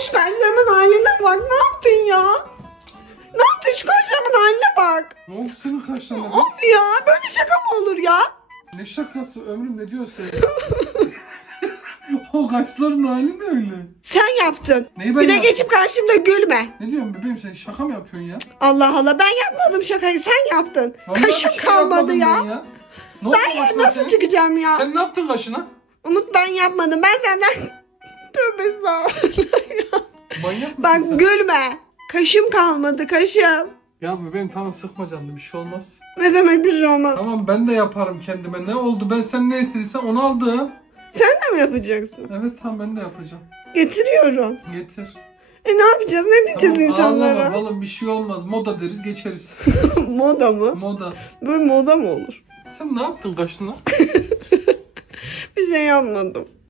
Şu kaşlarımın haline bak. Ne yaptın ya? Ne yaptın şu kaşlarımın haline bak. Ne oldu senin kaşlarına? be? Of ya böyle şaka mı olur ya? Ne şakası ömrüm ne diyorsun sen? o kaşların hali ne öyle? Sen yaptın. Neyi ben bir de yaptım? geçip karşımda gülme. Ne diyorsun bebeğim sen şaka mı yapıyorsun ya? Allah Allah ben yapmadım şakayı sen yaptın. Vallahi bir Kaşım şey kalmadı yapmadım ya. Ben, ya. Ne oldu Ben kaşına nasıl senin? çıkacağım ya? Sen ne yaptın kaşına? Umut ben yapmadım. Ben senden... Tövbe estağfurullah. Manyak mısın Bak sen? gülme. Kaşım kalmadı kaşım. Ya bebeğim tamam sıkma canını bir şey olmaz. Ne demek bir şey olmaz. Tamam ben de yaparım kendime. Ne oldu? Ben sen ne istediysen onu aldım. Sen de mi yapacaksın? Evet tamam ben de yapacağım. Getiriyorum. Getir. E ne yapacağız? Ne diyeceğiz Tamam, insanlara? Ağlama balım bir şey olmaz. Moda deriz geçeriz. moda mı? Moda. Böyle moda mı olur? Sen ne yaptın kaşına? Bir şey yapmadım.